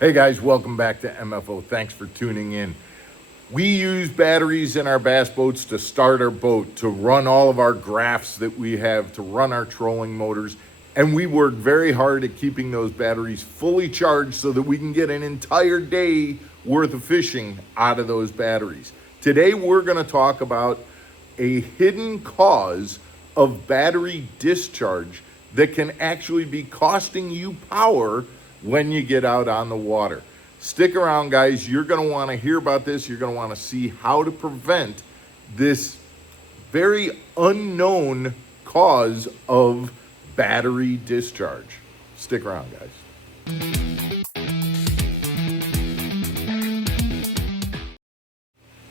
Hey guys, welcome back to MFO. Thanks for tuning in. We use batteries in our bass boats to start our boat, to run all of our graphs that we have, to run our trolling motors. And we work very hard at keeping those batteries fully charged so that we can get an entire day worth of fishing out of those batteries. Today, we're going to talk about a hidden cause of battery discharge that can actually be costing you power when you get out on the water. Stick around, guys. You're going to want to hear about this. You're going to want to see how to prevent this very unknown cause of battery discharge. Stick around, guys.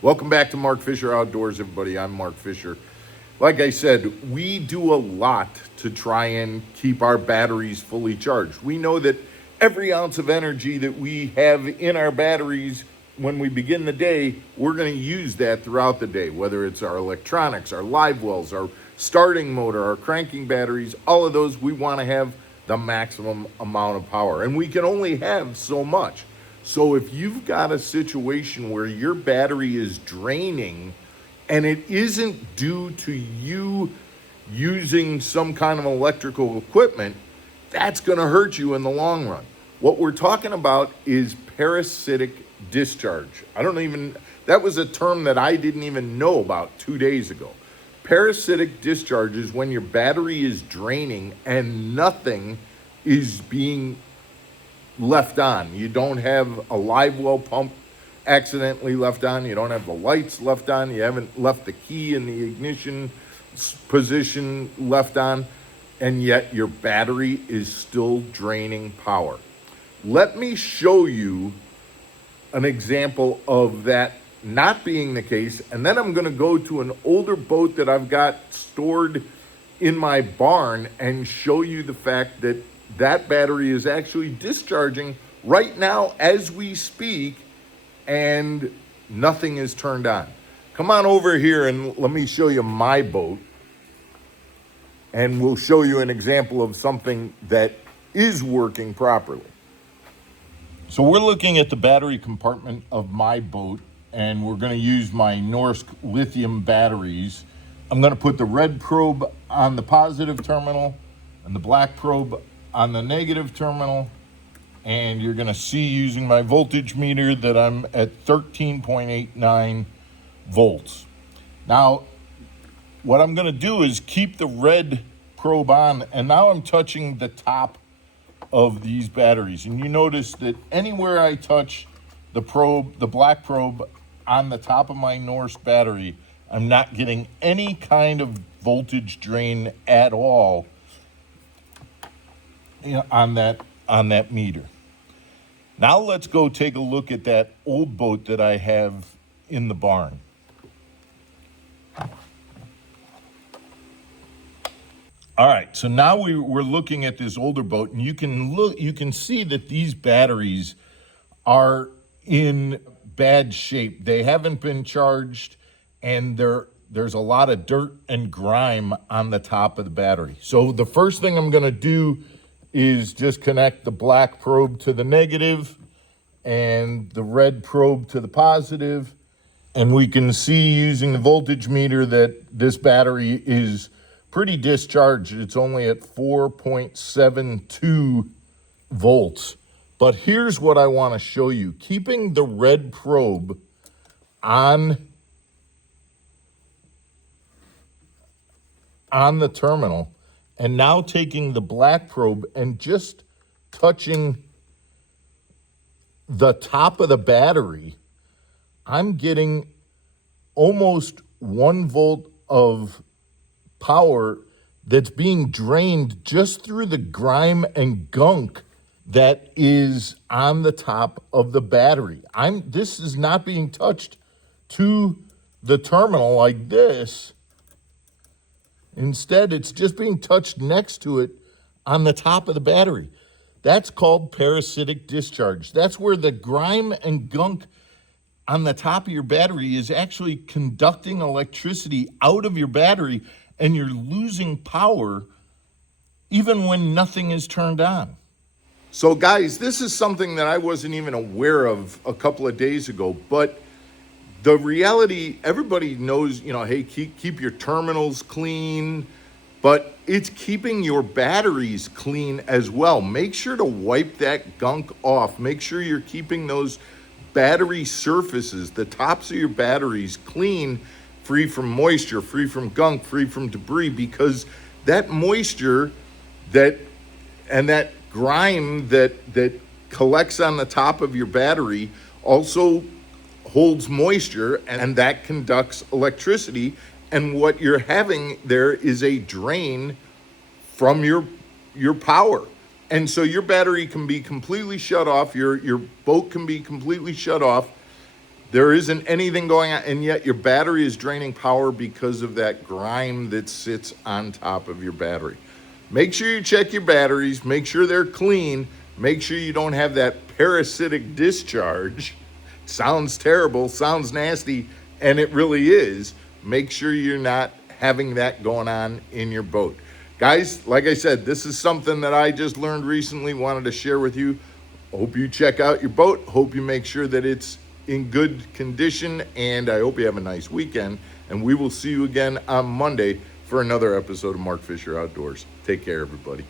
Welcome back to Mark Fisher Outdoors, everybody. I'm Mark Fisher. Like I said, we do a lot to try and keep our batteries fully charged. We know that every ounce of energy that we have in our batteries when we begin the day, we're going to use that throughout the day, whether it's our electronics, our live wells, our starting motor, our cranking batteries, all of those, we want to have the maximum amount of power. And we can only have so much. So if you've got a situation where your battery is draining and it isn't due to you using some kind of electrical equipment, that's going to hurt you in the long run. What we're talking about is parasitic discharge. That was a term that I didn't even know about 2 days ago. Parasitic discharge is when your battery is draining and nothing is being left on. You don't have a live well pump accidentally left on. You don't have the lights left on. You haven't left the key in the ignition position left on. And yet your battery is still draining power. Let me show you an example of that not being the case, and then I'm going to go to an older boat that I've got stored in my barn and show you the fact that that battery is actually discharging right now as we speak, and nothing is turned on. Come on over here and let me show you my boat, and we'll show you an example of something that is working properly. So we're looking at the battery compartment of my boat, and we're going to use my Norsk lithium batteries. I'm going to put the red probe on the positive terminal and the black probe on the negative terminal, and you're going to see using my voltage meter that I'm at 13.89 volts. Now, what I'm going to do is keep the red probe on, and now I'm touching the top of these batteries. And you notice that anywhere I touch the probe, the black probe on the top of my Norsk battery, I'm not getting any kind of voltage drain at all, on that meter. Now let's go take a look at that old boat that I have in the barn. All right, so now we're looking at this older boat, and you can see that these batteries are in bad shape. They haven't been charged, and there's a lot of dirt and grime on the top of the battery. So the first thing I'm gonna do is just connect the black probe to the negative and the red probe to the positive, and we can see using the voltage meter that this battery is pretty discharged. It's only at 4.72 volts. But here's what I want to show you. Keeping the red probe on the terminal, and now taking the black probe and just touching the top of the battery, I'm getting almost 1 volt of power that's being drained just through the grime and gunk that is on the top of the battery. This is not being touched to the terminal like this. Instead, it's just being touched next to it on the top of the battery. That's called parasitic discharge. That's where the grime and gunk on the top of your battery is actually conducting electricity out of your battery, and you're losing power even when nothing is turned on. So, guys, this is something that I wasn't even aware of a couple of days ago, but the reality, everybody knows, hey, keep your terminals clean, but it's keeping your batteries clean as well. Make sure to wipe that gunk off. Make sure you're keeping those battery surfaces, the tops of your batteries, clean, free from moisture, free from gunk, free from debris, because that moisture that and that grime that collects on the top of your battery also holds moisture, and that conducts electricity, and what you're having there is a drain from your power. And so your battery can be completely shut off, your boat can be completely shut off, there isn't anything going on, and yet your battery is draining power because of that grime that sits on top of your battery. Make sure you check your batteries, make sure they're clean, make sure you don't have that parasitic discharge. Sounds terrible, sounds nasty, and it really is. Make sure you're not having that going on in your boat. Guys, like I said, this is something that I just learned recently, wanted to share with you. Hope you check out your boat. Hope you make sure that it's in good condition, and I hope you have a nice weekend. And we will see you again on Monday for another episode of Mark Fisher Outdoors. Take care, everybody.